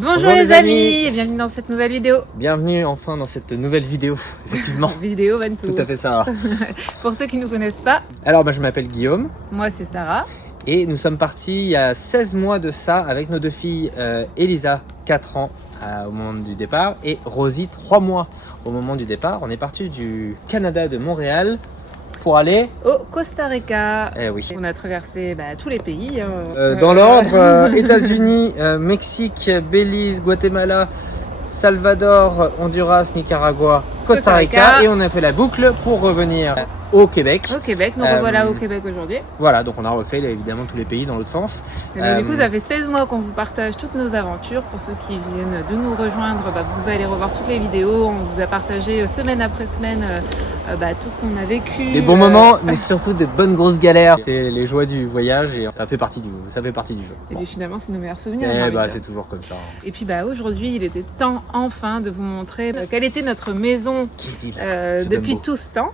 Bonjour les amis et bienvenue dans cette nouvelle vidéo. Bienvenue enfin dans cette nouvelle vidéo, effectivement. Vidéo Van Tour. Tout à fait Sarah. Pour ceux qui ne nous connaissent pas, alors je m'appelle Guillaume. Moi c'est Sarah. Et nous sommes partis il y a 16 mois de ça avec nos deux filles, Elisa, 4 ans au moment du départ, et Rosie, 3 mois au moment du départ. On est parti du Canada, de Montréal, pour aller au Costa Rica. Eh oui. On a traversé tous les pays. Dans l'ordre, États-Unis, Mexique, Belize, Guatemala, Salvador, Honduras, Nicaragua, Costa Rica. Et on a fait la boucle pour revenir au Québec. Au Québec, nous revoilà au Québec aujourd'hui. Voilà, donc on a refait évidemment tous les pays dans l'autre sens. Et donc, du coup, ça fait 16 mois qu'on vous partage toutes nos aventures. Pour ceux qui viennent de nous rejoindre, vous pouvez aller revoir toutes les vidéos. On vous a partagé semaine après semaine tout ce qu'on a vécu. Des bons moments, mais surtout des bonnes grosses galères. C'est les joies du voyage et ça fait partie du jeu. Et puis finalement, c'est nos meilleurs souvenirs. C'est toujours comme ça. Et puis aujourd'hui, il était temps enfin de vous montrer quelle était notre maison depuis tout ce temps.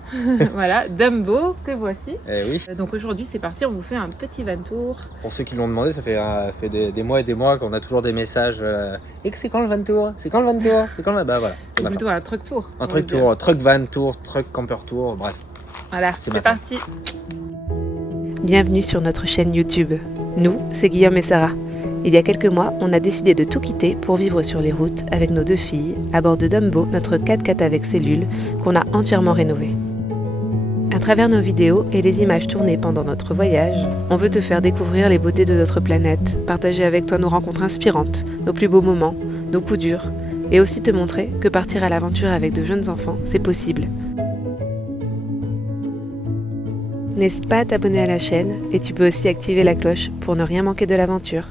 Voilà. Dumbo, que voici. Oui. Donc aujourd'hui c'est parti, on vous fait un petit van tour. Pour ceux qui l'ont demandé, ça fait des mois et des mois qu'on a toujours des messages et que c'est quand le van tour? C'est quand le van tour? C'est quand le... voilà. C'est plutôt un truck tour. Un truck tour, truck van tour, truck camper tour, bref. Voilà, c'est parti. Bienvenue sur notre chaîne YouTube. Nous, c'est Guillaume et Sarah. Il y a quelques mois, on a décidé de tout quitter pour vivre sur les routes avec nos deux filles, à bord de Dumbo, notre 4x4 avec cellules, qu'on a entièrement rénové. À travers nos vidéos et les images tournées pendant notre voyage, on veut te faire découvrir les beautés de notre planète, partager avec toi nos rencontres inspirantes, nos plus beaux moments, nos coups durs, et aussi te montrer que partir à l'aventure avec de jeunes enfants, c'est possible. N'hésite pas à t'abonner à la chaîne et tu peux aussi activer la cloche pour ne rien manquer de l'aventure.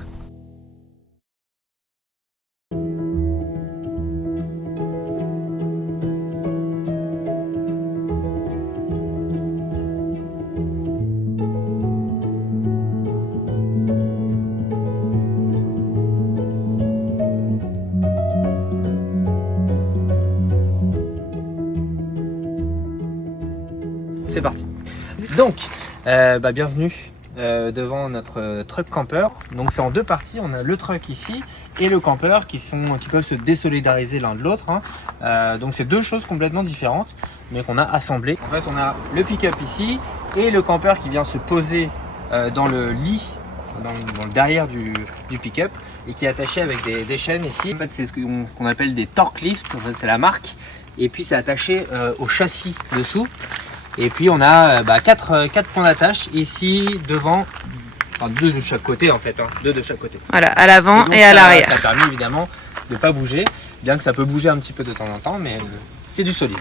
C'est parti. Donc, bienvenue devant notre truck camper. Donc c'est en deux parties. On a le truck ici et le camper qui peuvent se désolidariser l'un de l'autre. Donc c'est deux choses complètement différentes, mais qu'on a assemblées. En fait, on a le pick-up ici et le camper qui vient se poser dans le lit, dans le derrière du pick-up, et qui est attaché avec des chaînes ici. En fait, c'est ce qu'on appelle des torque lift. En fait, c'est la marque. Et puis c'est attaché au châssis dessous. Et puis on a 4 points d'attache ici, devant, enfin 2 de chaque côté en fait, 2 de chaque côté. Voilà, à l'avant et à l'arrière. Ça permet évidemment de ne pas bouger, bien que ça peut bouger un petit peu de temps en temps, mais c'est du solide.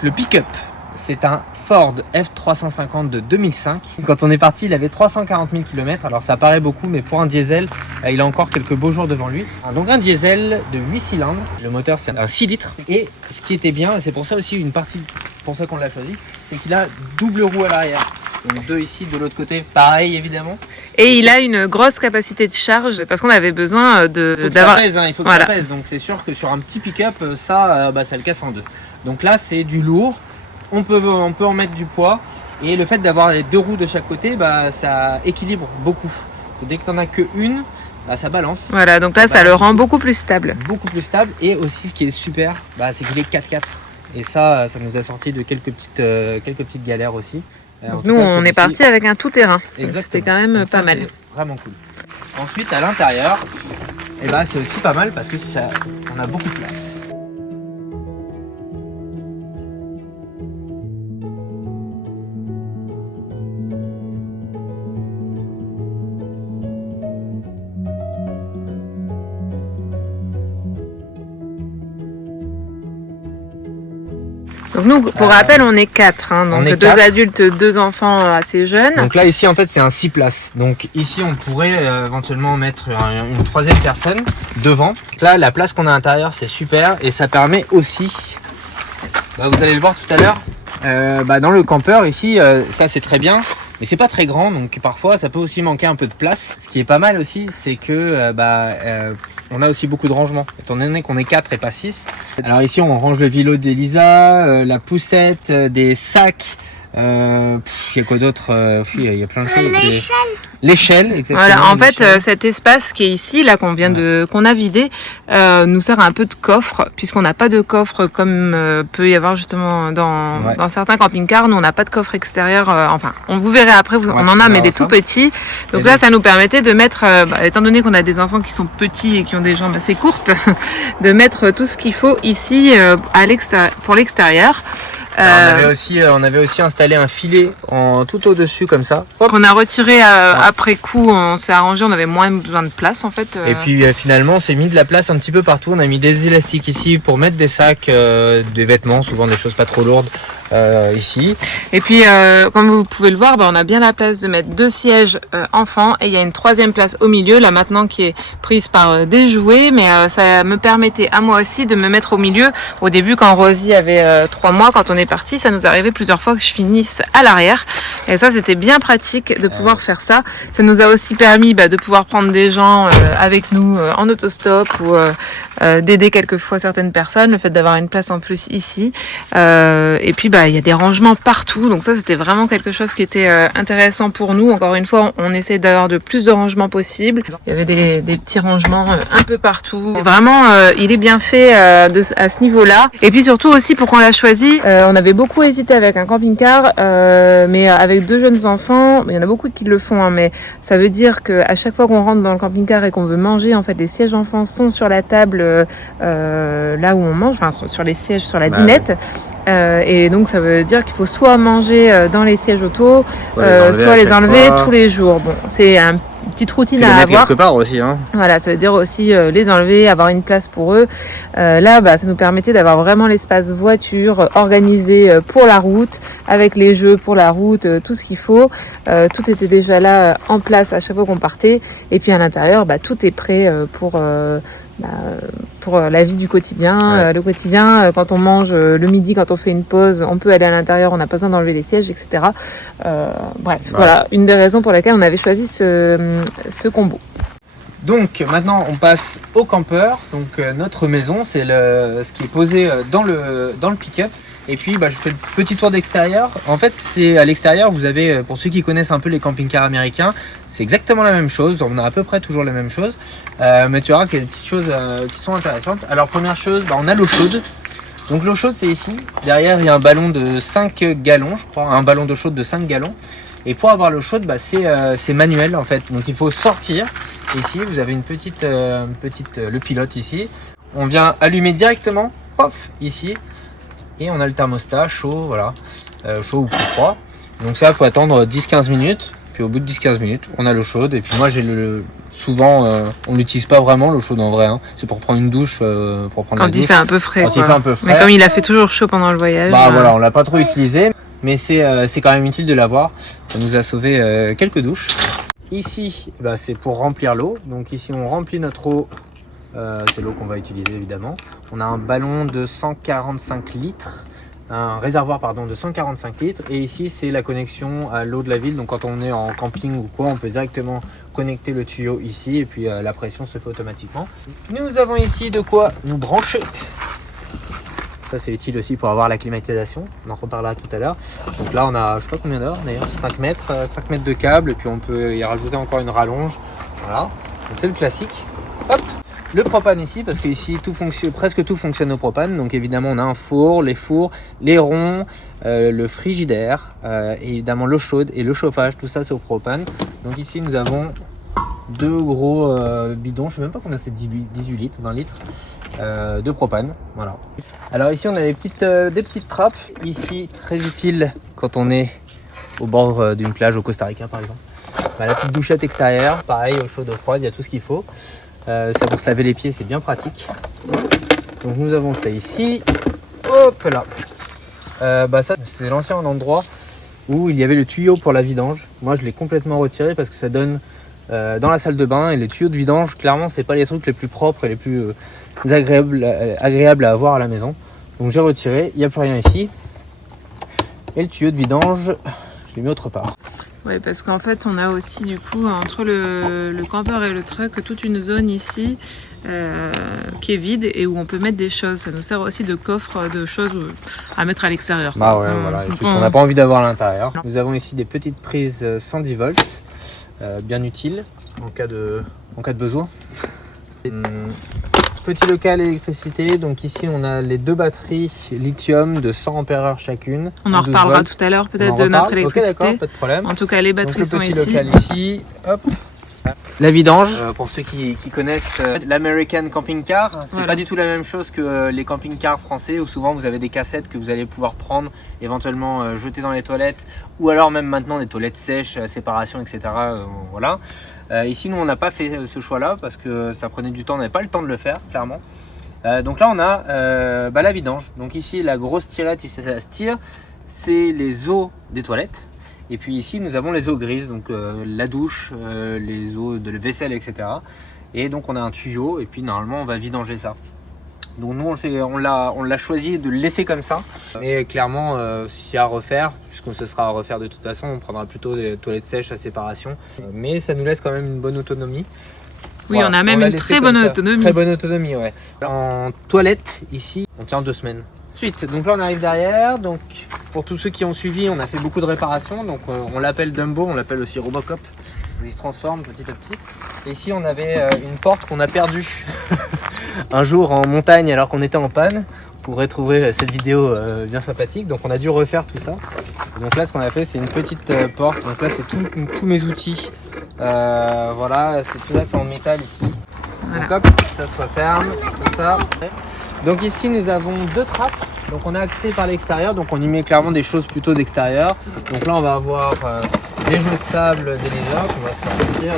Le pick-up, c'est un Ford F350 de 2005. Quand on est parti, il avait 340 000 km, alors ça paraît beaucoup, mais pour un diesel, il a encore quelques beaux jours devant lui. Donc un diesel de 8 cylindres, le moteur c'est un 6 litres, et ce qui était bien, c'est pour ça aussi une partie, pour ça qu'on l'a choisi, c'est qu'il a double roue à l'arrière. Donc 2 ici, de l'autre côté, pareil évidemment. Et il a une grosse capacité de charge parce qu'on avait besoin d'avoir... Il faut que ça pèse, donc c'est sûr que sur un petit pick-up, ça le casse en deux. Donc là c'est du lourd, on peut en mettre du poids, et le fait d'avoir les 2 roues de chaque côté, ça équilibre beaucoup. Dès que tu n'en as qu'une, ça balance. Voilà, donc là ça le rend beaucoup plus stable. Beaucoup plus stable, et aussi ce qui est super, c'est qu'il est 4x4. Et ça nous a sorti de quelques petites galères aussi. Donc nous, on est parti avec un tout-terrain. C'était quand même pas mal. Vraiment cool. Ensuite, à l'intérieur, c'est aussi pas mal parce que on a beaucoup de place. Donc nous, pour rappel, on est 4, donc 2 adultes, 2 enfants assez jeunes. Donc là, ici, en fait, c'est un 6 places. Donc ici, on pourrait éventuellement mettre une 3e personne devant. Donc là, la place qu'on a à l'intérieur, c'est super, et ça permet aussi, vous allez le voir tout à l'heure, dans le camper ici, ça c'est très bien, mais c'est pas très grand, donc parfois ça peut aussi manquer un peu de place. Ce qui est pas mal aussi, c'est que on a aussi beaucoup de rangement, étant donné qu'on est 4 et pas 6. Alors ici on range le vélo d'Elisa, la poussette, des sacs, Il y a quoi d'autre? Il y a plein de choses. L'échelle, exactement. Voilà, en fait, cet espace qui est ici, là, qu'on a vidé, nous sert un peu de coffre, puisqu'on n'a pas de coffre comme peut y avoir justement dans certains camping-cars. Nous, on n'a pas de coffre extérieur. Enfin, on vous verrez après, on en a, mais des tout petits. Donc là, ça nous permettait de mettre, étant donné qu'on a des enfants qui sont petits et qui ont des jambes assez courtes, de mettre tout ce qu'il faut ici pour l'extérieur. On avait aussi installé un filet tout au-dessus comme ça. Qu'on a retiré après coup, on s'est arrangé, on avait moins besoin de place en fait. Et puis finalement on s'est mis de la place un petit peu partout, on a mis des élastiques ici pour mettre des sacs, des vêtements, souvent des choses pas trop lourdes ici. Et puis comme vous pouvez le voir, on a bien la place de mettre 2 sièges enfants et il y a une 3e place au milieu là maintenant qui est prise par des jouets, mais ça me permettait à moi aussi de me mettre au milieu. Au début quand Rosie avait 3 mois, quand on est parti, ça nous arrivait plusieurs fois que je finisse à l'arrière et ça c'était bien pratique de pouvoir faire ça. Ça nous a aussi permis de pouvoir prendre des gens avec nous en autostop ou d'aider quelquefois certaines personnes, le fait d'avoir une place en plus ici. Et puis il y a des rangements partout, donc ça c'était vraiment quelque chose qui était intéressant pour nous. Encore une fois, on essaie d'avoir de plus de rangements possible. Il y avait des petits rangements un peu partout. Vraiment, il est bien fait à ce niveau-là. Et puis surtout aussi, pourquoi on l'a choisi, on avait beaucoup hésité avec un camping-car, mais avec 2 jeunes enfants, il y en a beaucoup qui le font, hein, mais ça veut dire qu'à chaque fois qu'on rentre dans le camping-car et qu'on veut manger, en fait, les sièges enfants sont sur la table là où on mange, enfin sur les sièges, sur la dinette. Et donc ça veut dire qu'il faut soit manger dans les sièges auto, soit les enlever tous les jours. Bon, c'est une petite routine à avoir. Quelque part aussi, hein. Voilà, ça veut dire aussi les enlever, avoir une place pour eux. Là, ça nous permettait d'avoir vraiment l'espace voiture organisé pour la route, avec les jeux pour la route, tout ce qu'il faut. Tout était déjà là en place à chaque fois qu'on partait. Et puis à l'intérieur, tout est prêt pour la vie du quotidien. Le quotidien, quand on mange le midi, quand on fait une pause, on peut aller à l'intérieur, on n'a pas besoin d'enlever les sièges, etc. Voilà, une des raisons pour lesquelles on avait choisi ce combo. Donc maintenant on passe au campeur. Donc notre maison, c'est ce qui est posé dans le pick-up. Et puis je fais le petit tour d'extérieur. En fait, c'est à l'extérieur, vous avez, pour ceux qui connaissent un peu les camping-cars américains, c'est exactement la même chose. On a à peu près toujours la même chose. Mais tu verras qu'il y a des petites choses qui sont intéressantes. Alors première chose, on a l'eau chaude. Donc l'eau chaude, c'est ici. Derrière, il y a un ballon de 5 gallons, je crois. Un ballon d'eau chaude de 5 gallons. Et pour avoir l'eau chaude, c'est manuel en fait. Donc il faut sortir. Ici, vous avez une petite le pilote ici. On vient allumer directement, pof, ici. Et on a le thermostat chaud, voilà, chaud ou plus froid. Donc ça, il faut attendre 10-15 minutes. Puis au bout de 10-15 minutes, on a l'eau chaude. Et puis moi, j'ai souvent, on l'utilise pas vraiment l'eau chaude en vrai. Hein. C'est pour prendre une douche, pour prendre la douche. Quand il fait un peu frais. Quand il fait un peu frais. Mais comme il a fait toujours chaud pendant le voyage. Voilà, on l'a pas trop utilisé. Mais c'est quand même utile de l'avoir. Ça nous a sauvé quelques douches. Ici, c'est pour remplir l'eau. Donc ici, on remplit notre eau. C'est l'eau qu'on va utiliser évidemment. On a un ballon de 145 litres, un réservoir de 145 litres. Et ici c'est la connexion à l'eau de la ville. Donc quand on est en camping ou quoi, on peut directement connecter le tuyau ici et puis la pression se fait automatiquement. Nous avons ici de quoi nous brancher. Ça c'est utile aussi pour avoir la climatisation. On en reparlera tout à l'heure. Donc là on a, je sais pas combien d'heures d'ailleurs, 5 mètres de câble. Et puis on peut y rajouter encore une rallonge. Voilà, donc c'est le classique. Hop. Le propane ici, parce que ici presque tout fonctionne au propane. Donc évidemment on a un four, les ronds, le frigidaire, et évidemment l'eau chaude et le chauffage, tout ça c'est au propane. Donc ici nous avons 2 gros bidons, je sais même pas combien c'est, 18 litres, 20 litres de propane. Voilà. Alors ici on a des petites trappes, ici très utiles quand on est au bord d'une plage au Costa Rica par exemple. La petite douchette extérieure, pareil, eau chaude, eau froide, il y a tout ce qu'il faut. Ça pour se laver les pieds, c'est bien pratique. Donc nous avons ça ici. Hop là. Ça c'était l'ancien endroit où il y avait le tuyau pour la vidange. Moi je l'ai complètement retiré parce que ça donne dans la salle de bain, et les tuyaux de vidange, clairement c'est pas les trucs les plus propres et les plus agréables à avoir à la maison. Donc j'ai retiré, il n'y a plus rien ici. Et le tuyau de vidange, je l'ai mis autre part. Oui, parce qu'en fait, on a aussi, du coup, entre le campeur et le truck, toute une zone ici qui est vide et où on peut mettre des choses. Ça nous sert aussi de coffre de choses à mettre à l'extérieur. Bah ouais, voilà, on n'a pas envie d'avoir à l'intérieur. Nous avons ici des petites prises 110 volts, bien utiles en cas de besoin. Petit local électricité, donc ici on a les deux batteries lithium de 100 Ah chacune. On en reparlera tout à l'heure peut-être de notre électricité. Ok, d'accord, pas de problème. En tout cas les batteries sont ici. Le petit local ici, hop. La vidange, pour ceux qui connaissent l'American Camping Car, c'est pas du tout la même chose que les camping-cars français où souvent vous avez des cassettes que vous allez pouvoir prendre, éventuellement jeter dans les toilettes, ou alors même maintenant des toilettes sèches, séparation, etc. Voilà. Ici nous on n'a pas fait ce choix là parce que ça prenait du temps, on n'avait pas le temps de le faire clairement. Donc là on a la vidange. Donc ici la grosse tirette, ici ça se tire, c'est les eaux des toilettes. Et puis ici nous avons les eaux grises, donc la douche, les eaux de la vaisselle, etc. Et donc on a un tuyau et puis normalement on va vidanger ça. Donc nous on l'a choisi de le laisser comme ça. Mais clairement s'il y a à refaire, puisque ce sera à refaire de toute façon, on prendra plutôt des toilettes sèches à séparation. Mais ça nous laisse quand même une bonne autonomie. Oui, voilà, on a même une très bonne autonomie. Très bonne autonomie, ouais. En toilette ici, on tient 2 semaines. Ensuite, donc là on arrive derrière, donc pour tous ceux qui ont suivi, on a fait beaucoup de réparations, donc on l'appelle Dumbo, on l'appelle aussi Robocop, il se transforme petit à petit. Et ici on avait une porte qu'on a perdue un jour en montagne alors qu'on était en panne. Vous pourrez trouver cette vidéo bien sympathique, donc on a dû refaire tout ça. Et donc là ce qu'on a fait c'est une petite porte, donc là c'est tous mes outils, voilà, tout ça c'est en métal ici. Voilà. Donc hop, ça se referme, tout ça. Donc ici nous avons 2 trappes, donc on a accès par l'extérieur, donc on y met clairement des choses plutôt d'extérieur. Donc là on va avoir les jeux de sable des lézards qu'on va sortir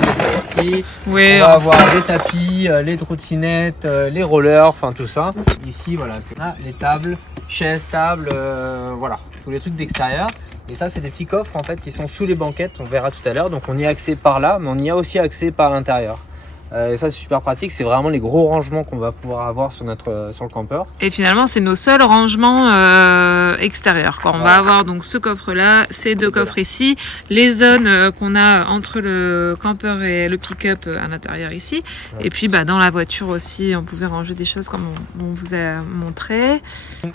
ici. Oui, on va avoir les tapis, les trottinettes, les rollers, enfin tout ça. Ici voilà, on a les tables, chaises, tables, voilà, tous les trucs d'extérieur. Et ça c'est des petits coffres en fait qui sont sous les banquettes, on verra tout à l'heure. Donc on y a accès par là, mais on y a aussi accès par l'intérieur. Et ça c'est super pratique, c'est vraiment les gros rangements qu'on va pouvoir avoir sur le camper. Et finalement c'est nos seuls rangements extérieurs. On va avoir donc ce coffre là, ces 2 coffres ici, les zones qu'on a entre le camper et le pick-up à l'intérieur ici. Ouais. Et puis dans la voiture aussi on pouvait ranger des choses comme on vous a montré.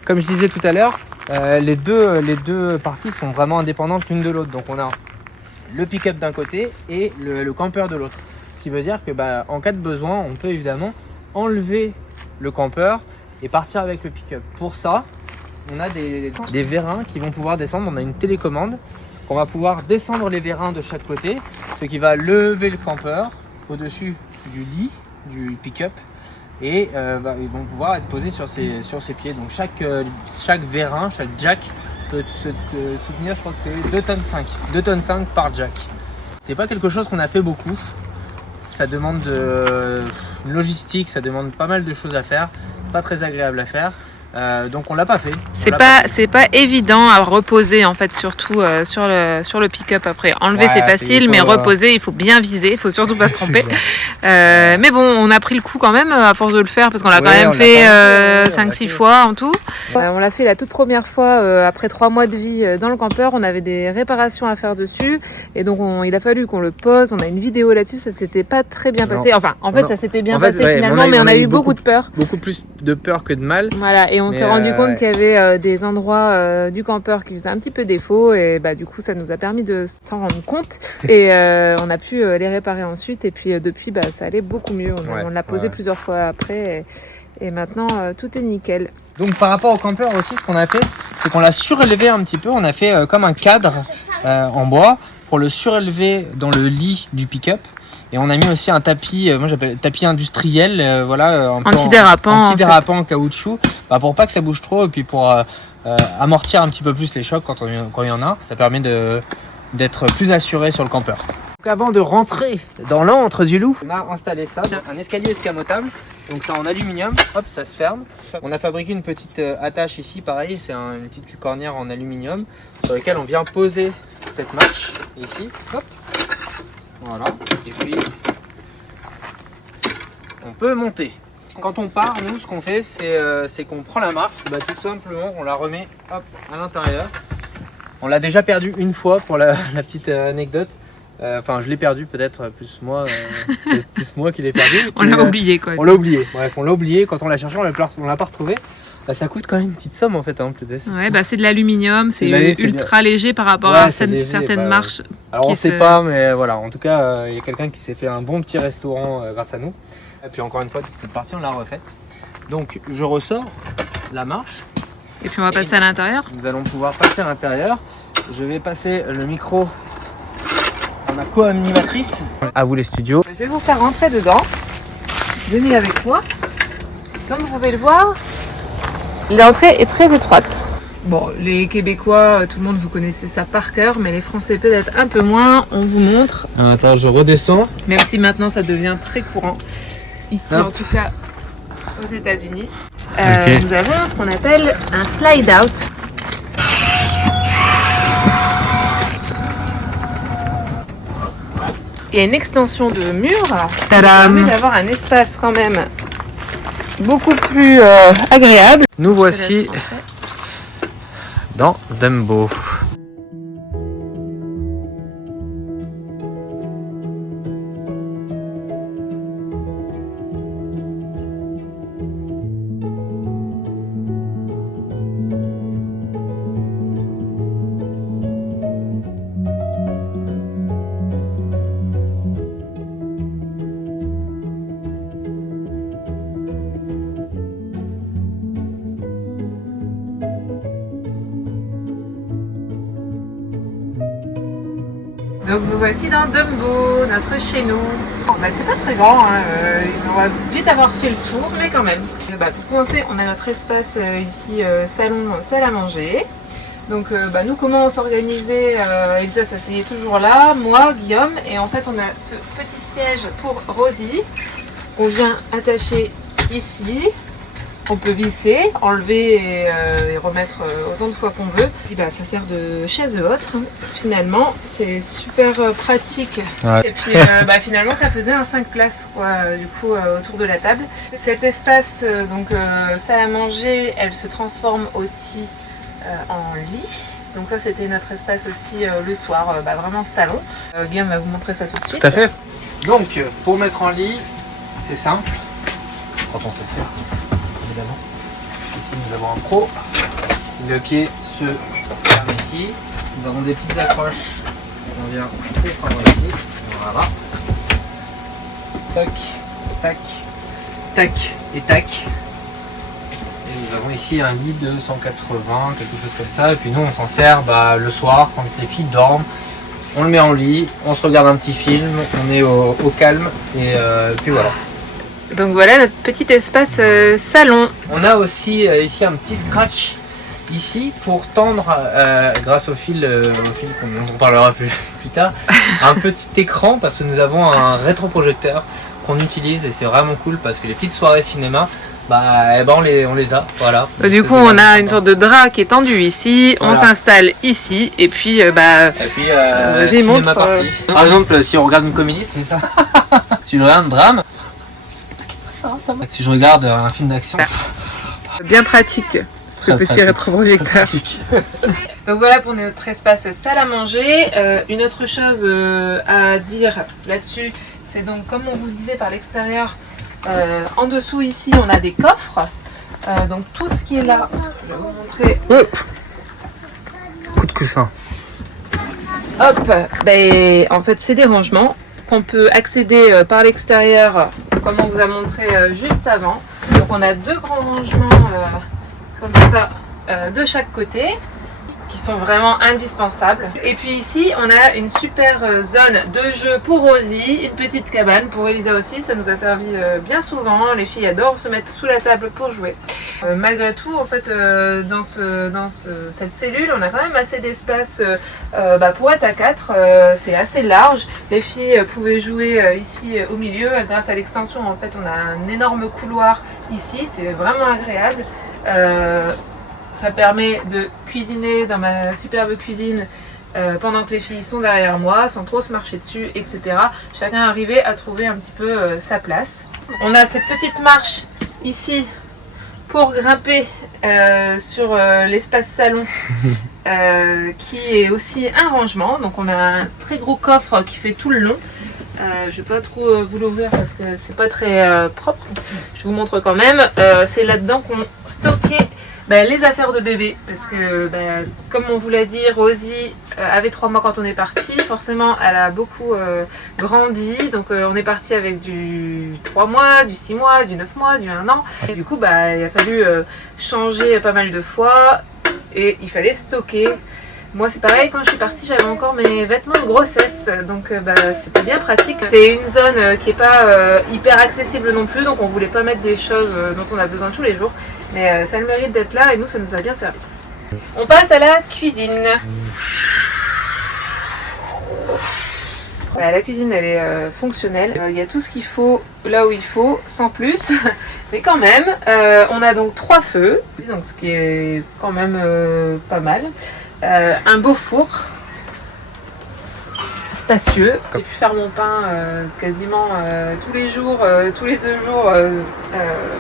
Comme je disais tout à l'heure, les deux parties sont vraiment indépendantes l'une de l'autre. Donc on a le pick-up d'un côté et le camper de l'autre. Ce qui veut dire que en cas de besoin, on peut évidemment enlever le camper et partir avec le pick-up. Pour ça, on a des vérins qui vont pouvoir descendre. On a une télécommande. On va pouvoir descendre les vérins de chaque côté, ce qui va lever le camper au-dessus du lit du pick-up et ils vont pouvoir être posés sur ses pieds. Donc chaque vérin, chaque jack peut se soutenir, je crois que c'est 2,5 tonnes par jack. C'est pas quelque chose qu'on a fait beaucoup. Ça demande de logistique, ça demande pas mal de choses à faire, pas très agréable à faire. Donc on l'a pas fait. C'est pas évident à reposer en fait, surtout sur le pick-up. Après enlever c'est facile, mais reposer il faut bien viser, il faut surtout pas se tromper. Mais bon, on a pris le coup quand même à force de le faire parce qu'on l'a quand même fait 5-6 fois en tout. On l'a fait la toute première fois après 3 mois de vie dans le camper. On avait des réparations à faire dessus et donc il a fallu qu'on le pose. On a une vidéo là-dessus, ça s'était pas très bien passé. Enfin en fait ça s'était bien passé finalement, mais on a eu beaucoup de peur. Beaucoup plus de peur que de mal. Voilà, et on s'est rendu compte qu'il y avait des endroits du camper qui faisaient un petit peu défaut et du coup ça nous a permis de s'en rendre compte et on a pu les réparer ensuite et puis depuis ça allait beaucoup mieux. On l'a posé plusieurs fois après et maintenant tout est nickel. Donc par rapport au camper aussi, ce qu'on a fait, c'est qu'on l'a surélevé un petit peu. On a fait comme un cadre en bois pour le surélever dans le lit du pick-up. Et on a mis aussi un tapis, moi j'appelle tapis industriel, voilà, antidérapant en caoutchouc, pour pas que ça bouge trop et puis pour amortir un petit peu plus les chocs quand il y en a. Ça permet d'être plus assuré sur le camper. Donc avant de rentrer dans l'antre du loup, on a installé ça, un escalier escamotable. Donc ça en aluminium, hop, ça se ferme. On a fabriqué une petite attache ici, pareil, c'est une petite cornière en aluminium sur laquelle on vient poser cette marche ici, hop. Voilà, et puis on peut monter. Quand on part, nous ce qu'on fait c'est qu'on prend la marche, tout simplement on la remet hop, à l'intérieur. On l'a déjà perdu une fois pour la petite anecdote. Enfin, je l'ai perdu peut-être plus moi qui l'ai perdu. On l'a oublié quoi. On l'a oublié. Bref, on l'a oublié. Quand on l'a cherché, on l'a pas retrouvé. Ça coûte quand même une petite somme en fait. Hein, ouais, bah c'est de l'aluminium, c'est ultra léger par rapport ouais, à certaines marques. Alors on sait pas, mais voilà. En tout cas, il y a quelqu'un qui s'est fait un bon petit restaurant grâce à nous. Et puis encore une fois, toute cette partie on l'a refaite. Donc je ressors la marche. Et puis on va passer à l'intérieur. Nous allons pouvoir passer à l'intérieur. Je vais passer le micro à ma co-animatrice. À vous les studios. Je vais vous faire rentrer dedans. Venez avec moi. Comme vous pouvez le voir, l'entrée est très étroite. Bon, les Québécois, tout le monde vous connaissez ça par cœur, mais les Français peut-être un peu moins. On vous montre. Attends, je redescends. Même si maintenant ça devient très courant. Ici, hop. en tout cas, aux États-Unis. Okay. Nous avons ce qu'on appelle un slide out. Il y a une extension de mur qui permet d'avoir un espace quand même beaucoup plus agréable. Nous voici dans Dumbo. Donc vous voici dans Dumbo, notre chez nous. Bon, bah, c'est pas très grand, hein. On va vite avoir fait le tour, mais quand même. Pour commencer, on a notre espace ici, salon, salle à manger. Donc nous, comment on s'organisait, Elsa s'asseyait toujours là, moi, Guillaume, et en fait on a ce petit siège pour Rosie. On vient attacher ici. On peut visser, enlever et remettre autant de fois qu'on veut. Ça sert de chaise haute, hein. Finalement, c'est super pratique. Ouais. Et puis finalement, ça faisait un 5 places quoi, du coup, autour de la table. Cet espace, salle à manger, elle se transforme aussi en lit. Donc ça, c'était notre espace aussi le soir, vraiment salon. Guillaume va vous montrer ça tout de suite. Tout à fait. Donc, pour mettre en lit, c'est simple, quand on sait faire. Évidemment. Ici nous avons un pro. Le pied se ferme ici. Nous avons des petites accroches. On vient descendre ici. Voilà. Tac, tac, tac et tac. Et nous avons ici un lit de 180, quelque chose comme ça. Et puis nous on s'en sert le soir quand les filles dorment. On le met en lit, on se regarde un petit film, on est au calme et puis voilà. Donc voilà notre petit espace salon. On a aussi ici un petit scratch ici pour tendre, grâce au fil dont on parlera plus tard, un petit écran parce que nous avons un rétroprojecteur qu'on utilise et c'est vraiment cool parce que les petites soirées cinéma, on les a. Voilà. Du coup on a une sorte de drap qui est tendu ici, voilà. On s'installe ici et puis vas-y montre. Par exemple si on regarde une comédie c'est ça. Si je regarde un drame. Si je regarde un film d'action. Bien pratique ce très petit pratique. Rétroprojecteur. Donc voilà pour notre espace salle à manger. Une autre chose à dire là-dessus, c'est donc comme on vous le disait par l'extérieur, en dessous ici on a des coffres. Donc tout ce qui est là, je vais vous montrer. Coup de coussin. Hop, en fait c'est des rangements qu'on peut accéder par l'extérieur comme on vous a montré juste avant. Donc on a deux grands rangements comme ça de chaque côté qui sont vraiment indispensables. Et puis ici on a une super zone de jeu pour Rosie, une petite cabane pour Elisa aussi, ça nous a servi bien souvent, les filles adorent se mettre sous la table pour jouer. Malgré tout en fait dans cette cellule on a quand même assez d'espace pour être à 4, c'est assez large. Les filles pouvaient jouer ici au milieu grâce à l'extension, en fait on a un énorme couloir ici, c'est vraiment agréable. Ça permet de cuisiner dans ma superbe cuisine pendant que les filles sont derrière moi, sans trop se marcher dessus, etc. Chacun arrivait à trouver un petit peu sa place. On a cette petite marche ici pour grimper sur l'espace salon qui est aussi un rangement. Donc on a un très gros coffre qui fait tout le long. Je vais pas trop vous l'ouvrir parce que c'est pas très propre. Je vous montre quand même. C'est là-dedans qu'on stockait les affaires de bébé, parce que comme on vous l'a dit, Rosie avait 3 mois quand on est parti. Forcément elle a beaucoup grandi, donc on est parti avec du 3 mois, du 6 mois, du 9 mois, du 1 an. Et du coup il a fallu changer pas mal de fois et il fallait stocker. Moi c'est pareil, quand je suis partie j'avais encore mes vêtements de grossesse, donc c'était bien pratique. C'est une zone qui n'est pas hyper accessible non plus, donc on voulait pas mettre des choses dont on a besoin tous les jours, mais ça a le mérite d'être là et nous ça nous a bien servi. On passe à la cuisine. Voilà, la cuisine elle est fonctionnelle, il y a tout ce qu'il faut là où il faut, sans plus, mais quand même, on a donc 3 feux, donc ce qui est quand même pas mal. Un beau four spacieux. J'ai pu faire mon pain quasiment tous les jours, tous les 2 jours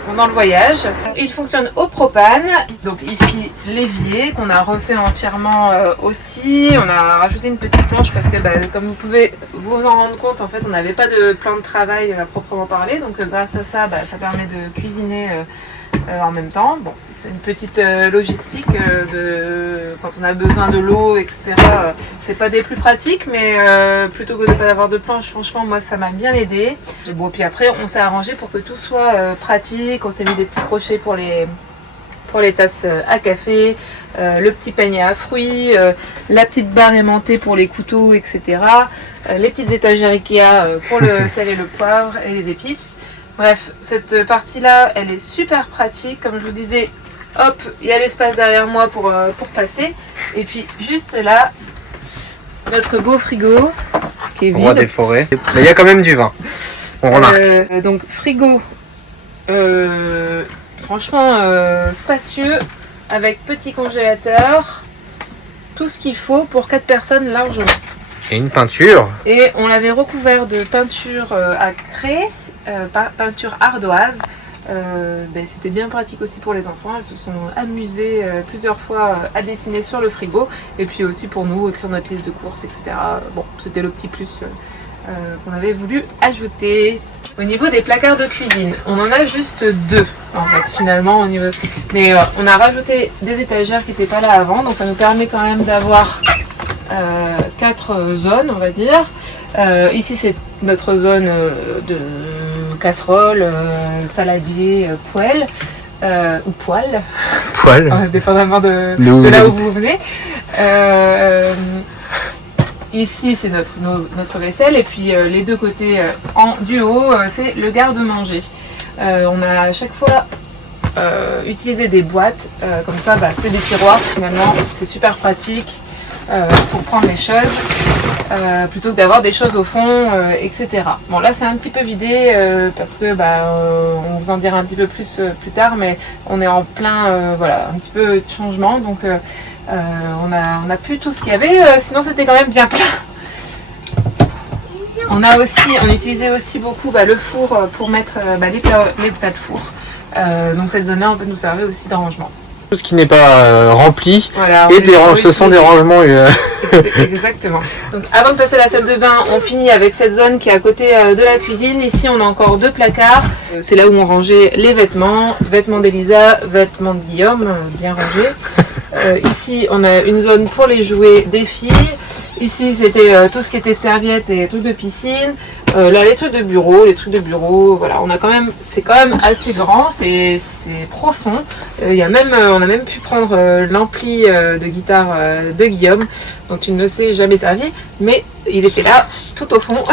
pendant le voyage. Il fonctionne au propane. Donc ici l'évier qu'on a refait entièrement aussi. On a rajouté une petite planche parce que comme vous pouvez vous en rendre compte, en fait on n'avait pas de plan de travail à proprement parler. Donc grâce à ça, ça permet de cuisiner en même temps. Bon, c'est une petite logistique quand on a besoin de l'eau, etc. C'est pas des plus pratiques, mais plutôt que de ne pas avoir de planche, franchement moi ça m'a bien aidé. Bon, puis après on s'est arrangé pour que tout soit pratique. On s'est mis des petits crochets pour les tasses à café, le petit panier à fruits, la petite barre aimantée pour les couteaux, etc. Les petites étagères Ikea pour le sel et le poivre et les épices. Bref, cette partie-là, elle est super pratique. Comme je vous disais, hop, il y a l'espace derrière moi pour passer. Et puis juste là, notre beau frigo qui est vide. Roi des forêts. Mais il y a quand même du vin. On remarque. Donc frigo, franchement spacieux, avec petit congélateur, tout ce qu'il faut pour 4 personnes largement. Et une peinture. Et on l'avait recouvert de peinture à craie. Peinture ardoise. C'était bien pratique aussi pour les enfants. Elles se sont amusées plusieurs fois à dessiner sur le frigo, et puis aussi pour nous écrire notre liste de courses, etc. Bon, c'était le petit plus qu'on avait voulu ajouter. Au niveau des placards de cuisine, on en a juste 2 en fait finalement mais on a rajouté des étagères qui n'étaient pas là avant, donc ça nous permet quand même d'avoir 4 zones, on va dire. Ici c'est notre zone de casserole, saladier, poêle ou poêle, dépendamment de là où vous venez. Ici c'est notre vaisselle, et puis les 2 côtés du haut c'est le garde-manger. On a à chaque fois utilisé des boîtes, comme ça c'est des tiroirs finalement, c'est super pratique pour prendre les choses. Plutôt que d'avoir des choses au fond, etc. Bon là c'est un petit peu vidé parce que on vous en dira un petit peu plus tard, mais on est en plein un petit peu de changement, donc on a plus tout ce qu'il y avait, sinon c'était quand même bien plein. On utilisait aussi beaucoup le four pour mettre les plats de four, donc cette zone là en fait nous servait aussi d'arrangement. Tout ce qui n'est pas rempli, voilà, et ce sont des rangements. Exactement. Donc avant de passer à la salle de bain, on finit avec cette zone qui est à côté de la cuisine. Ici on a encore 2 placards. C'est là où on rangeait les vêtements d'Elisa, vêtements de Guillaume, bien rangés. Ici on a une zone pour les jouets des filles. Ici c'était tout ce qui était serviettes et trucs de piscine. Là les trucs de bureau, voilà, c'est quand même assez grand, c'est profond. On a même pu prendre l'ampli de guitare de Guillaume, dont il ne s'est jamais servi, mais il était là tout au fond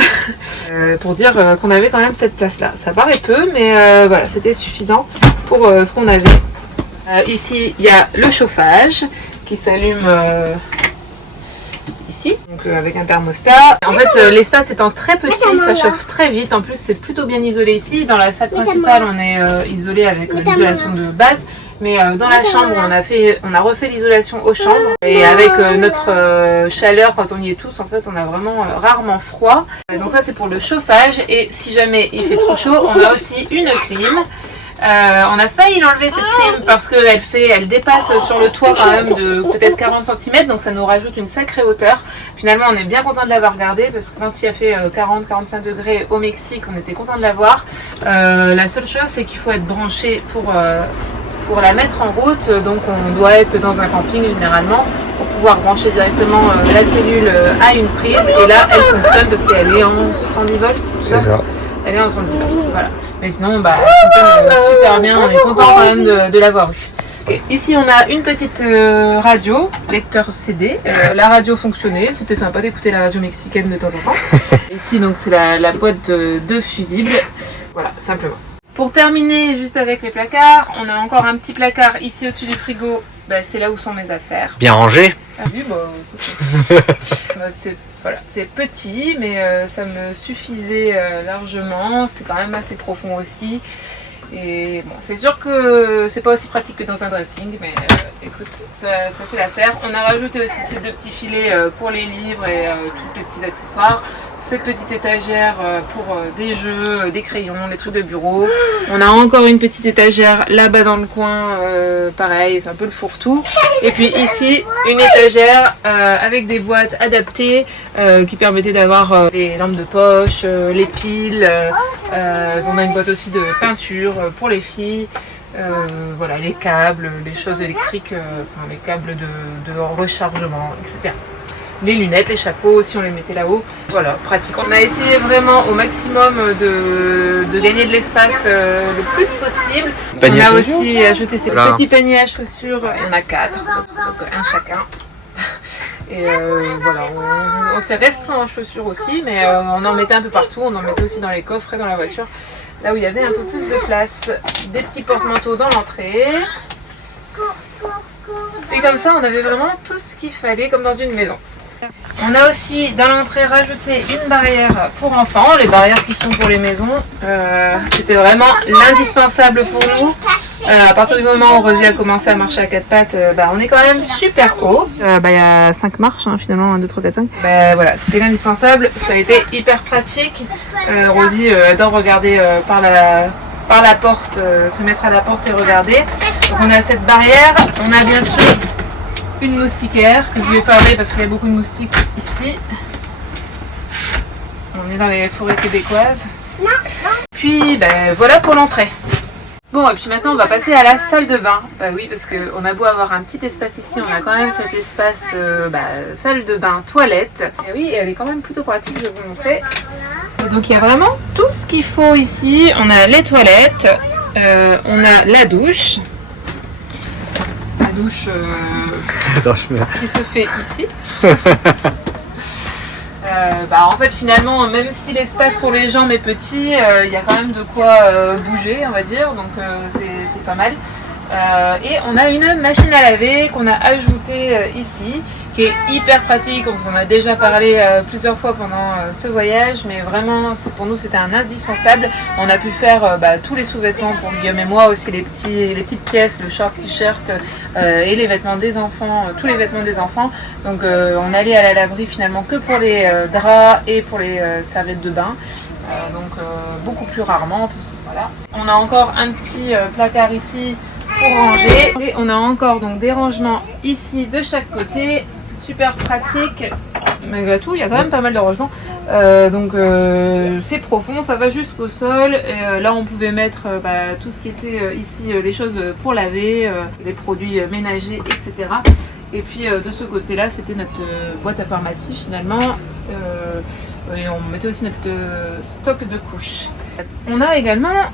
pour dire qu'on avait quand même cette place là. Ça paraît peu, mais voilà, c'était suffisant pour ce qu'on avait. Ici il y a le chauffage qui s'allume ici, donc avec un thermostat. En fait l'espace étant très petit, ça chauffe très vite. En plus c'est plutôt bien isolé ici. Dans la salle principale on est isolé avec l'isolation de base, mais dans la chambre on a refait l'isolation aux chambres, et avec notre chaleur quand on y est tous, en fait on a vraiment rarement froid. Donc ça c'est pour le chauffage, et si jamais il fait trop chaud on a aussi une clim. On a failli l'enlever cette clim parce qu'elle dépasse sur le toit quand même de peut-être 40 cm, donc ça nous rajoute une sacrée hauteur. Finalement on est bien content de l'avoir gardée parce que quand il a fait 40-45 degrés au Mexique, on était content de l'avoir. La seule chose c'est qu'il faut être branché pour la mettre en route, donc on doit être dans un camping généralement pour pouvoir brancher directement la cellule à une prise, et là elle fonctionne parce qu'elle est en 110 volts, c'est ça. Elle est en 110 volts, voilà. Mais sinon, elle fonctionne super bien, on est content quand même de l'avoir eu. Okay. Ici, on a une petite radio, lecteur CD. La radio fonctionnait, c'était sympa d'écouter la radio mexicaine de temps en temps. Ici, donc, c'est la boîte de fusibles. Voilà, simplement. Pour terminer, juste avec les placards, on a encore un petit placard ici au-dessus du frigo. C'est là où sont mes affaires. Bien rangé. Ah oui, c'est petit, mais ça me suffisait largement. C'est quand même assez profond aussi. Et bon, c'est sûr que c'est pas aussi pratique que dans un dressing, mais écoute, ça fait l'affaire. On a rajouté aussi ces deux petits filets pour les livres et tous les petits accessoires. Cette petite étagère pour des jeux, des crayons, des trucs de bureau. On a encore une petite étagère là-bas dans le coin, pareil, c'est un peu le fourre-tout. Et puis ici, une étagère avec des boîtes adaptées qui permettaient d'avoir les lampes de poche, les piles. On a une boîte aussi de peinture pour les filles. Voilà, les câbles, les choses électriques, les câbles de rechargement, etc. Les lunettes, les chapeaux, si on les mettait là-haut. Voilà, pratique. On a essayé vraiment au maximum de gagner de l'espace le plus possible. On a aussi ajouté ces petits paniers à chaussures. Il y en a 4, donc un chacun. Et voilà, on s'est restreint en chaussures aussi, mais on en mettait un peu partout. On en mettait aussi dans les coffres et dans la voiture, là où il y avait un peu plus de place. Des petits porte-manteaux dans l'entrée. Et comme ça, on avait vraiment tout ce qu'il fallait, comme dans une maison. On a aussi dans l'entrée rajouté une barrière pour enfants, les barrières qui sont pour les maisons. C'était vraiment l'indispensable pour nous. À partir du moment où Rosie a commencé à marcher à 4 pattes, on est quand même super haut. Il y a 5 marches finalement, 1, 2, 3, 4, 5. Voilà, c'était l'indispensable, ça a été hyper pratique. Rosie adore regarder par la porte, se mettre à la porte et regarder. Donc on a cette barrière, on a bien sûr une moustiquaire que je vais fermer parce qu'il y a beaucoup de moustiques ici. On est dans les forêts québécoises. Puis voilà pour l'entrée. Bon, et puis maintenant on va passer à la salle de bain. Oui, parce qu'on a beau avoir un petit espace ici, on a quand même cet espace salle de bain, toilette. Et oui, elle est quand même plutôt pratique, je vais vous montrer. Et donc il y a vraiment tout ce qu'il faut ici. On a les toilettes, on a la douche. Douche qui se fait ici. En fait finalement, même si l'espace pour les jambes est petit, il y a quand même de quoi bouger, on va dire, donc c'est pas mal. Et on a une machine à laver qu'on a ajoutée ici, qui est hyper pratique. On vous en a déjà parlé plusieurs fois pendant ce voyage, mais vraiment pour nous c'était un indispensable. On a pu faire tous les sous-vêtements pour Guillaume et moi, aussi les petites pièces, le short, t-shirt et les vêtements des enfants, tous les vêtements des enfants. Donc on allait à la laverie finalement que pour les draps et pour les serviettes de bain. Beaucoup plus rarement. Voilà. On a encore un petit placard ici pour ranger. Et on a encore donc des rangements ici de chaque côté. Super pratique. Malgré tout, il y a quand même pas mal de rangements. C'est profond, ça va jusqu'au sol. Et là, on pouvait mettre tout ce qui était ici, les choses pour laver, les produits ménagers, etc. Et puis de ce côté-là, c'était notre boîte à pharmacie finalement. Et on mettait aussi notre stock de couches. On a également,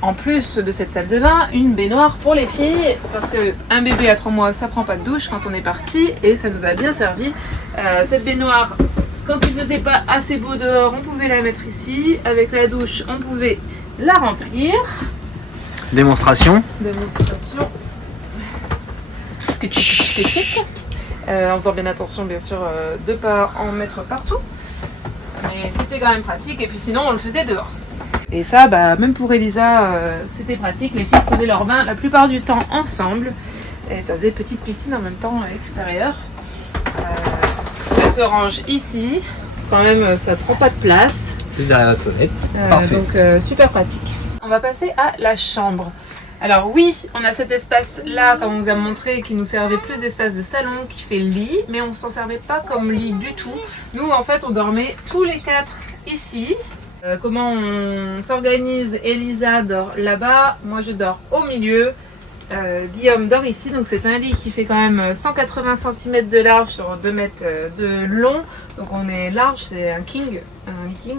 en plus de cette salle de bain, une baignoire pour les filles, parce qu'un bébé à 3 mois, ça prend pas de douche quand on est parti, et ça nous a bien servi. Cette baignoire, quand il faisait pas assez beau dehors, on pouvait la mettre ici. Avec la douche, on pouvait la remplir. Démonstration. En faisant bien attention, bien sûr, de ne pas en mettre partout. Mais c'était quand même pratique, et puis sinon, on le faisait dehors. Et ça, même pour Elisa, c'était pratique. Les filles prenaient leur bain la plupart du temps ensemble. Et ça faisait petite piscine en même temps extérieure. Ça se range ici. Quand même, ça prend pas de place. Juste derrière la toilette. Parfait. Donc, super pratique. on va passer à la chambre. Alors oui, on a cet espace là, comme on vous a montré, qui nous servait plus d'espace de salon, qui fait lit, mais on s'en servait pas comme lit du tout. Nous en fait on dormait tous les 4 ici. Comment on s'organise? Elisa dort là-bas, moi je dors au milieu, Guillaume dort ici, donc c'est un lit qui fait quand même 180 cm de large sur 2 mètres de long, donc on est large, c'est un king, un lit king.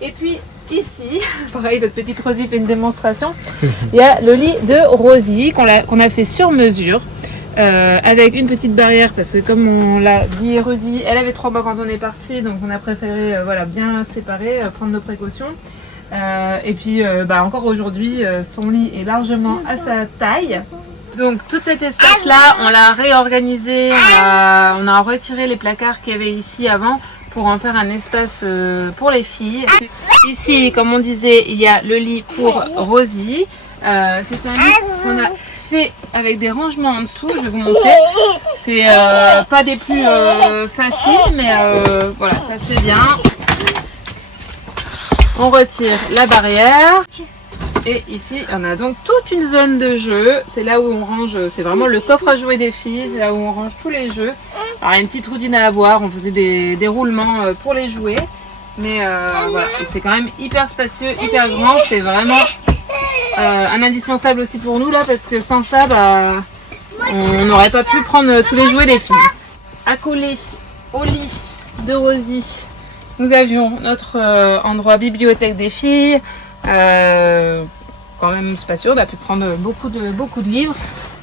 Et puis ici, pareil, notre petite Rosie fait une démonstration. Il y a le lit de Rosie qu'on a fait sur mesure, avec une petite barrière parce que comme on l'a dit et redit, elle avait 3 mois quand on est parti, donc on a préféré voilà, bien séparer, prendre nos précautions. Et puis encore aujourd'hui, son lit est largement à sa taille. Donc tout cet espace là, on l'a réorganisé, on a retiré les placards qu'il y avait ici avant pour en faire un espace pour les filles. Ici, comme on disait, il y a le lit pour Rosie. C'est un lit qu'on a fait avec des rangements en dessous, je vais vous montrer. C'est pas des plus faciles, mais voilà, ça se fait bien. On retire la barrière. Et ici, on a donc toute une zone de jeu. C'est là où on range, c'est vraiment le coffre à jouer des filles. C'est là où on range tous les jeux. Alors, il y a une petite routine à avoir. On faisait des roulements pour les jouer. Mais voilà, c'est quand même hyper spacieux, hyper grand. C'est vraiment un indispensable aussi pour nous là. Parce que sans ça, on n'aurait pas pu prendre tous les jouets des filles. Accolé au lit de Rosie, nous avions notre endroit bibliothèque des filles. Quand même spacieux, on a pu prendre beaucoup de livres.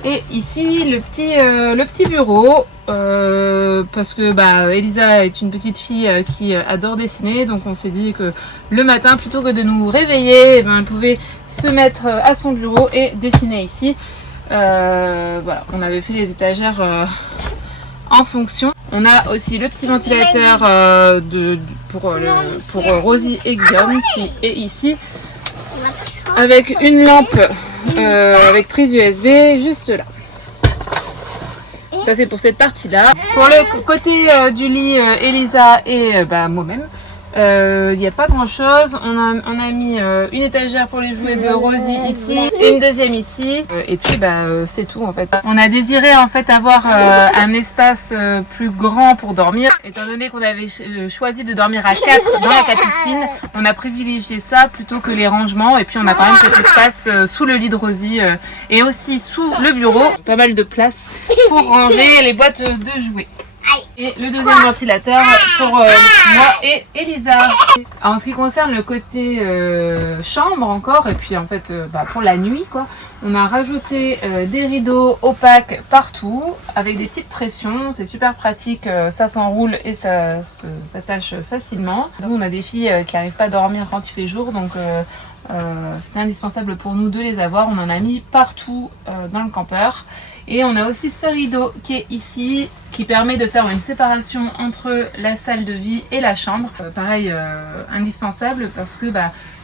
Et ici le petit bureau, parce que Elisa est une petite fille qui adore dessiner, donc on s'est dit que le matin, plutôt que de nous réveiller, elle pouvait se mettre à son bureau et dessiner ici. Voilà, on avait fait les étagères en fonction. On a aussi le petit ventilateur pour Rosie et Guillaume qui est ici, avec une lampe avec prise USB juste là. Ça c'est pour cette partie là. Pour le côté du lit Elisa et moi-même, il n'y a pas grand chose. On a mis une étagère pour les jouets de Rosie ici et une deuxième ici, et puis c'est tout en fait. On a désiré en fait avoir un espace plus grand pour dormir, étant donné qu'on avait choisi de dormir à 4 dans la capucine. On a privilégié ça plutôt que les rangements, et puis on a quand même cet espace sous le lit de Rosie et aussi sous le bureau, pas mal de place pour ranger les boîtes de jouets. Et le deuxième ventilateur pour moi et Elisa. Alors, en ce qui concerne le côté chambre encore, et puis en fait pour la nuit quoi, on a rajouté des rideaux opaques partout avec des petites pressions. C'est super pratique, ça s'enroule et ça s'attache facilement. Donc on a des filles qui n'arrivent pas à dormir quand il fait jour, donc c'était indispensable pour nous de les avoir. On en a mis partout dans le campeur. Et on a aussi ce rideau qui est ici, qui permet de faire une séparation entre la salle de vie et la chambre. Pareil, indispensable parce que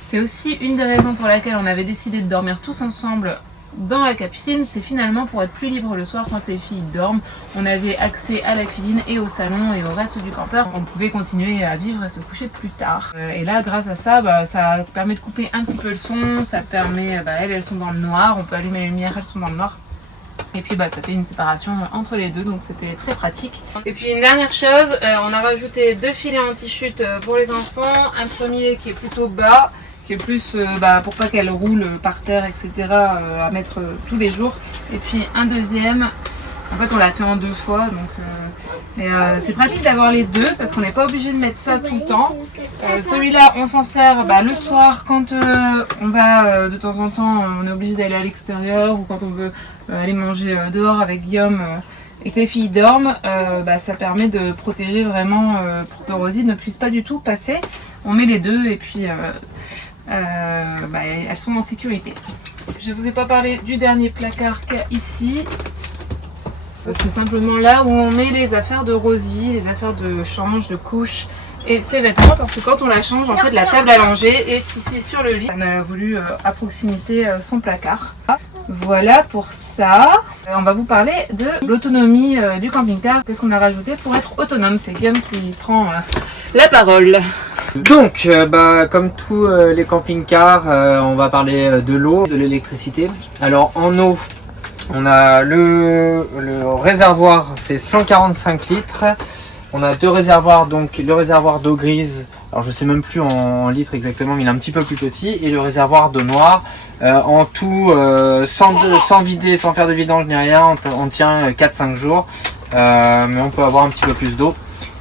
c'est aussi une des raisons pour laquelle on avait décidé de dormir tous ensemble dans la capucine. C'est finalement pour être plus libre le soir quand les filles dorment. On avait accès à la cuisine et au salon et au reste du campeur. On pouvait continuer à vivre et se coucher plus tard. Et là, grâce à ça, ça permet de couper un petit peu le son. Ça permet, elles sont dans le noir. On peut allumer les lumières, elles sont dans le noir. Et puis ça fait une séparation entre les deux, donc c'était très pratique. Et puis une dernière chose, on a rajouté 2 filets anti-chute pour les enfants. Un premier qui est plutôt bas, qui est plus pour pas qu'elle roule par terre, etc. À mettre tous les jours. Et puis un deuxième, en fait on l'a fait en 2 fois, donc c'est pratique d'avoir les deux parce qu'on n'est pas obligé de mettre ça tout le temps. Celui-là on s'en sert le soir quand on va de temps en temps, on est obligé d'aller à l'extérieur, ou quand on veut aller manger dehors avec Guillaume et que les filles dorment. Ça permet de protéger vraiment pour que Rosie ne puisse pas du tout passer. On met les deux et puis elles sont en sécurité. Je ne vous ai pas parlé du dernier placard qu'il y a ici. C'est simplement là où on met les affaires de Rosie, les affaires de change, de couche et ses vêtements, parce que quand on la change, en fait la table à langer est ici sur le lit. On a voulu à proximité son placard. Voilà pour ça. On va vous parler de l'autonomie du camping-car. Qu'est-ce qu'on a rajouté pour être autonome? C'est Guillaume qui prend la parole. Donc, comme tous les camping-cars, on va parler de l'eau, de l'électricité. Alors en eau, on a le réservoir, c'est 145 litres. On a deux réservoirs, donc le réservoir d'eau grise, alors je sais même plus en litres exactement, mais il est un petit peu plus petit, et le réservoir d'eau noire. En tout, sans vider, sans faire de vidange ni rien, on tient 4-5 jours, mais on peut avoir un petit peu plus d'eau.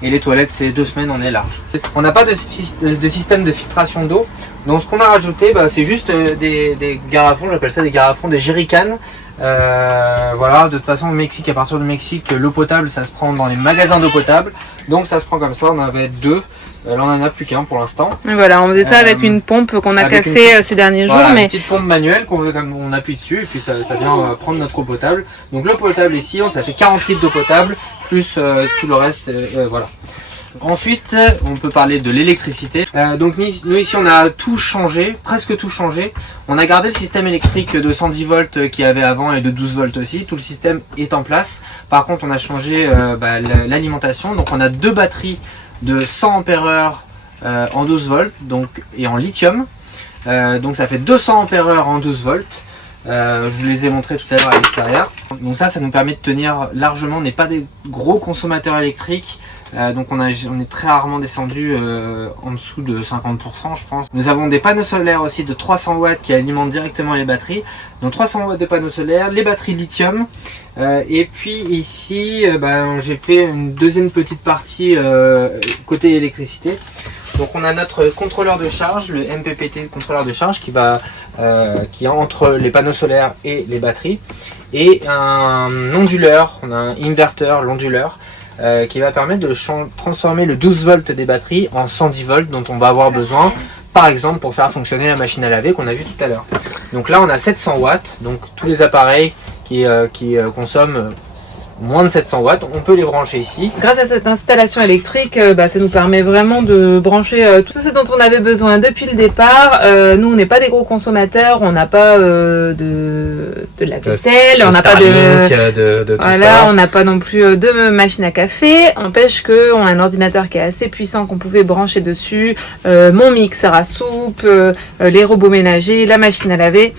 Et les toilettes, c'est 2 semaines, on est large. On n'a pas de système de filtration d'eau, donc ce qu'on a rajouté, c'est juste des garrafons, j'appelle ça des garrafons, des jerrycans. Voilà, de toute façon au Mexique, à partir du Mexique, l'eau potable ça se prend dans les magasins d'eau potable, donc ça se prend comme ça. On avait 2, là on en a plus qu'un pour l'instant. Voilà, on faisait ça avec une pompe qu'on a cassée ces derniers jours, voilà, mais une petite pompe manuelle on appuie dessus et puis ça vient prendre notre eau potable. Donc l'eau potable ici, ça fait 40 litres d'eau potable plus tout le reste, voilà. Ensuite, on peut parler de l'électricité. Donc nous ici on a tout changé, presque tout changé. On a gardé le système électrique de 110 volts qu'il y avait avant et de 12 volts aussi. Tout le système est en place. Par contre, on a changé l'alimentation. Donc on a 2 batteries de 100 ampères en 12 volts et en lithium. Donc ça fait 200 ampères en 12 volts. Je vous les ai montrés tout à l'heure à l'extérieur. Donc ça nous permet de tenir largement. On n'est pas des gros consommateurs électriques. Donc on est très rarement descendu en dessous de 50% je pense. Nous avons des panneaux solaires aussi de 300 watts qui alimentent directement les batteries. Donc 300 watts de panneaux solaires, les batteries lithium. Et puis ici j'ai fait une deuxième petite partie côté électricité. Donc on a notre contrôleur de charge, le MPPT contrôleur de charge qui est entre les panneaux solaires et les batteries. Et un onduleur, on a un inverteur, l'onduleur. Qui va permettre de transformer le 12 volts des batteries en 110 volts dont on va avoir besoin, par exemple pour faire fonctionner la machine à laver qu'on a vu tout à l'heure. Donc là on a 700 watts, donc tous les appareils qui consomment moins de 700 watts, on peut les brancher ici. Grâce à cette installation électrique, ça nous permet vraiment de brancher tout ce dont on avait besoin depuis le départ. Nous, on n'est pas des gros consommateurs, on n'a pas de la vaisselle, on n'a pas de tout voilà, ça. On n'a pas non plus de machine à café. Empêche que on a un ordinateur qui est assez puissant qu'on pouvait brancher dessus, mon mixeur à soupe, les robots ménagers, la machine à laver,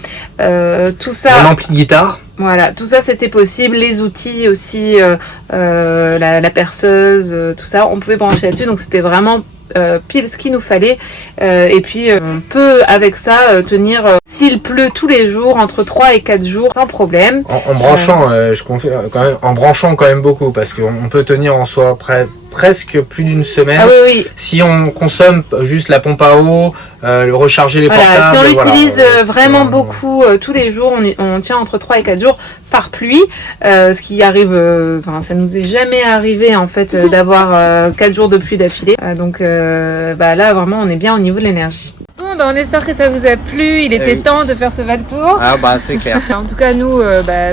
tout ça. Un ampli de guitare. Voilà, tout ça c'était possible, les outils aussi, la perceuse, tout ça, on pouvait brancher là-dessus, donc c'était vraiment pile ce qu'il nous fallait. Et puis on peut avec ça tenir, s'il pleut tous les jours, entre 3 et 4 jours sans problème. En branchant, je confirme quand même, en branchant quand même beaucoup, parce qu'on peut tenir en soi presque plus d'une semaine. Ah oui, oui. Si on consomme juste la pompe à eau, recharger les portables. Si on utilise vraiment beaucoup tous les jours, on tient entre 3 et 4 jours par pluie, ce qui arrive, ça nous est jamais arrivé en fait d'avoir 4 jours de pluie d'affilée. Donc là vraiment on est bien au niveau de l'énergie. Bon, on espère que ça vous a plu, il était temps de faire ce vague tour. Ah c'est clair. En tout cas nous,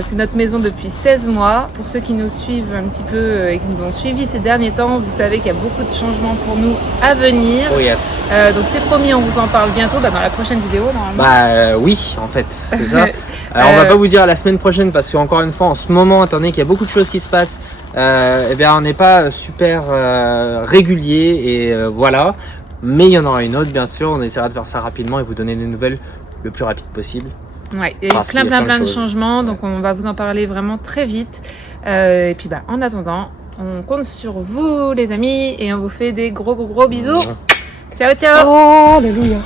c'est notre maison depuis 16 mois. Pour ceux qui nous suivent un petit peu et qui nous ont suivis ces derniers temps, vous savez qu'il y a beaucoup de changements pour nous à venir. Oh yes. Donc c'est promis, on vous en parle bientôt dans la prochaine vidéo normalement. Oui, en fait, c'est ça. Alors on va pas vous dire la semaine prochaine parce qu'encore une fois en ce moment, étant donné qu'il y a beaucoup de choses qui se passent, on n'est pas super régulier et voilà. Mais il y en aura une autre bien sûr, on essaiera de faire ça rapidement et vous donner des nouvelles le plus rapide possible. Ouais, il y a plein de changements, donc on va vous en parler vraiment très vite. Et puis en attendant, on compte sur vous les amis et on vous fait des gros bisous. Ciao ciao. Alléluia.